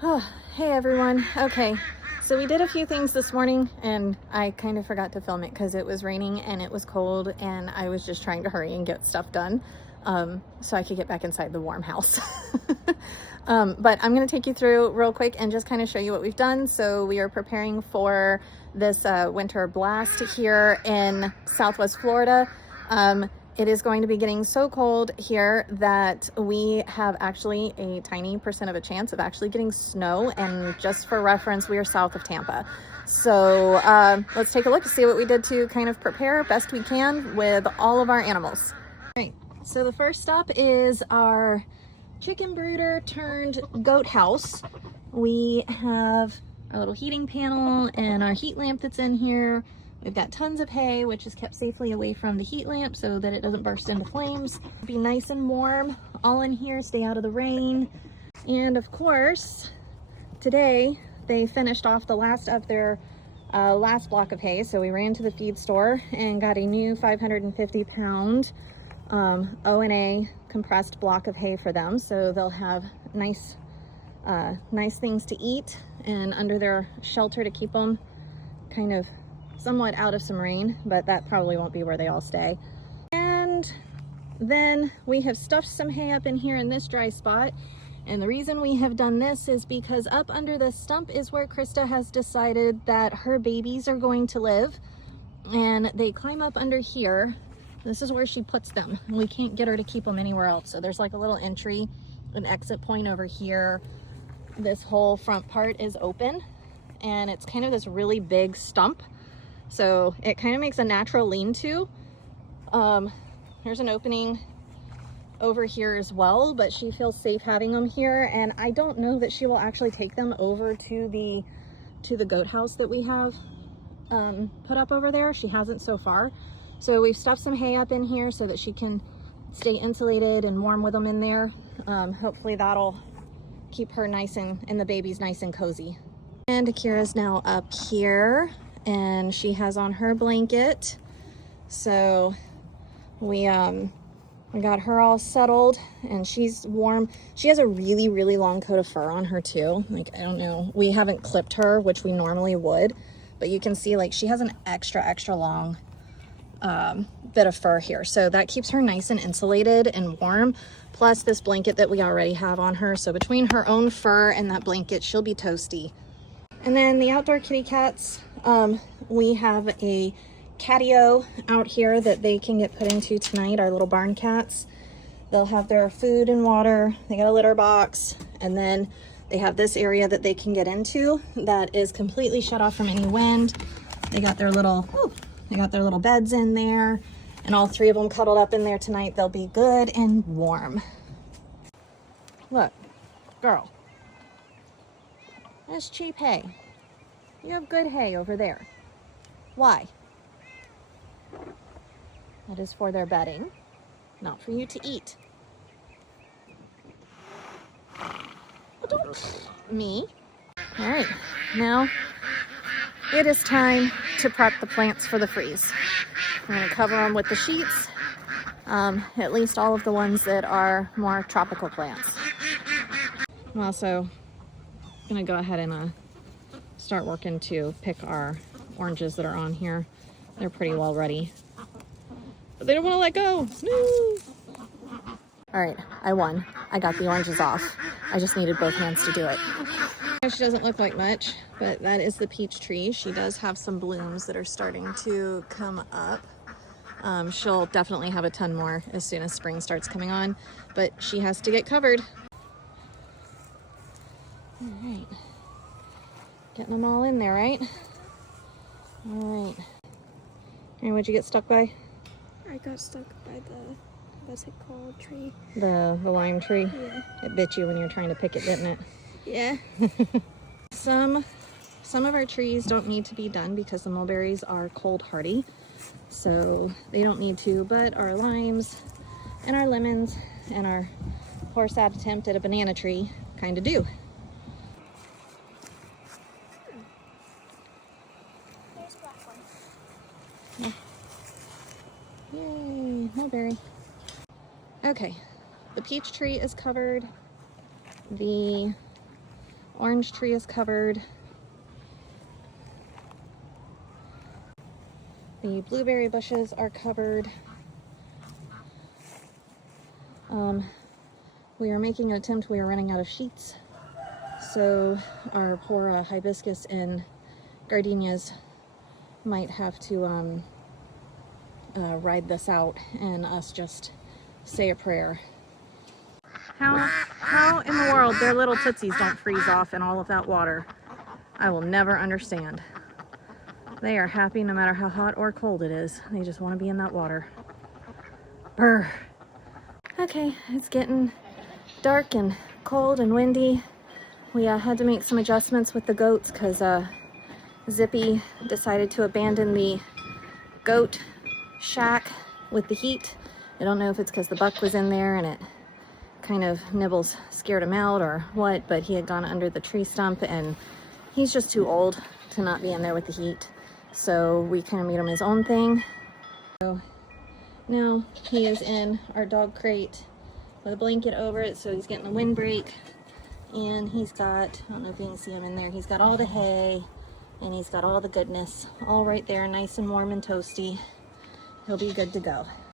Oh, hey everyone. Okay, so we did a few things this morning and I kind of forgot to film it because it was raining and it was cold and I was just trying to hurry and get stuff done so I could get back inside the warm house. But I'm going to take you through real quick and just kind of show you what we've done. So we are preparing for this winter blast here in Southwest Florida. It is going to be getting so cold here that we have actually a tiny percent of a chance of actually getting snow. And just for reference, we are south of Tampa. So let's take a look to see what we did to kind of prepare best we can with all of our animals. All right, so the first stop is our chicken brooder turned goat house. We have our little heating panel and our heat lamp that's in here. We've got tons of hay, which is kept safely away from the heat lamp so that it doesn't burst into flames. Be nice and warm all in here, stay out of the rain. And of course, today they finished off the last of their last block of hay. So we ran to the feed store and got a new 550-pound O&A compressed block of hay for them. So they'll have nice things to eat and under their shelter to keep them kind of somewhat out of some rain, but that probably won't be where they all stay. And then we have stuffed some hay up in here in this dry spot. And the reason we have done this is because up under the stump is where Krista has decided that her babies are going to live. And they climb up under here. This is where she puts them. We can't get her to keep them anywhere else. So there's like a little entry, an exit point over here. This whole front part is open and it's kind of this really big stump. So it kind of makes a natural lean-to. There's an opening over here as well, but she feels safe having them here. And I don't know that she will actually take them over to the goat house that we have put up over there. She hasn't so far. So we've stuffed some hay up in here so that she can stay insulated and warm with them in there. Hopefully that'll keep her nice and the babies nice and cozy. And Akira's now up here and she has on her blanket. So we got her all settled and she's warm. She has a really, really long coat of fur on her too. Like, I don't know, we haven't clipped her, which we normally would, but you can see like she has an extra long bit of fur here. So that keeps her nice and insulated and warm. Plus this blanket that we already have on her. So between her own fur and that blanket, she'll be toasty. And then the outdoor kitty cats, we have a catio out here that they can get put into tonight, our little barn cats. They'll have their food and water, they got a litter box, and then they have this area that they can get into that is completely shut off from any wind. They got their little beds in there, and all three of them cuddled up in there tonight. They'll be good and warm. Look, girl. That's cheap hay. You have good hay over there. Why? That is for their bedding, not for you to eat. Well, don't me. All right, now it is time to prep the plants for the freeze. I'm going to cover them with the sheets, at least all of the ones that are more tropical plants. I'm also going to go ahead and start working to pick our oranges that are on here. They're pretty well ready, but they don't want to let go. Snooze. All right, I won. I got the oranges off. I just needed both hands to do it. She doesn't look like much, but that is the peach tree. She does have some blooms that are starting to come up. She'll definitely have a ton more as soon as spring starts coming on, but she has to get covered. All right, getting them all in there, right? All right. And what'd you get stuck by? I got stuck by the, what's it called, tree? The lime tree? Yeah. It bit you when you were trying to pick it, didn't it? Yeah. Some of our trees don't need to be done because the mulberries are cold hardy, so they don't need to, but our limes and our lemons and our poor sad attempt at a banana tree kind of do. There's a black one. Yeah. Yay, mulberry. Okay, the peach tree is covered. The orange tree is covered. The blueberry bushes are covered. We are making an attempt. We are running out of sheets, so our poor hibiscus and gardenias might have to ride this out and us just say a prayer. How in the world their little tootsies don't freeze off in all of that water, I will never understand. They are happy no matter how hot or cold it is. They just want to be in that water. Brr. Okay, it's getting dark and cold and windy. We had to make some adjustments with the goats because Zippy decided to abandon the goat shack with the heat. I don't know if it's because the buck was in there and it kind of nibbles scared him out or what, but he had gone under the tree stump and he's just too old to not be in there with the heat. So we kind of made him his own thing. So now he is in our dog crate with a blanket over it, so he's getting a windbreak. And he's got, I don't know if you can see him in there, he's got all the hay and he's got all the goodness all right there, nice and warm and toasty. He'll be good to go.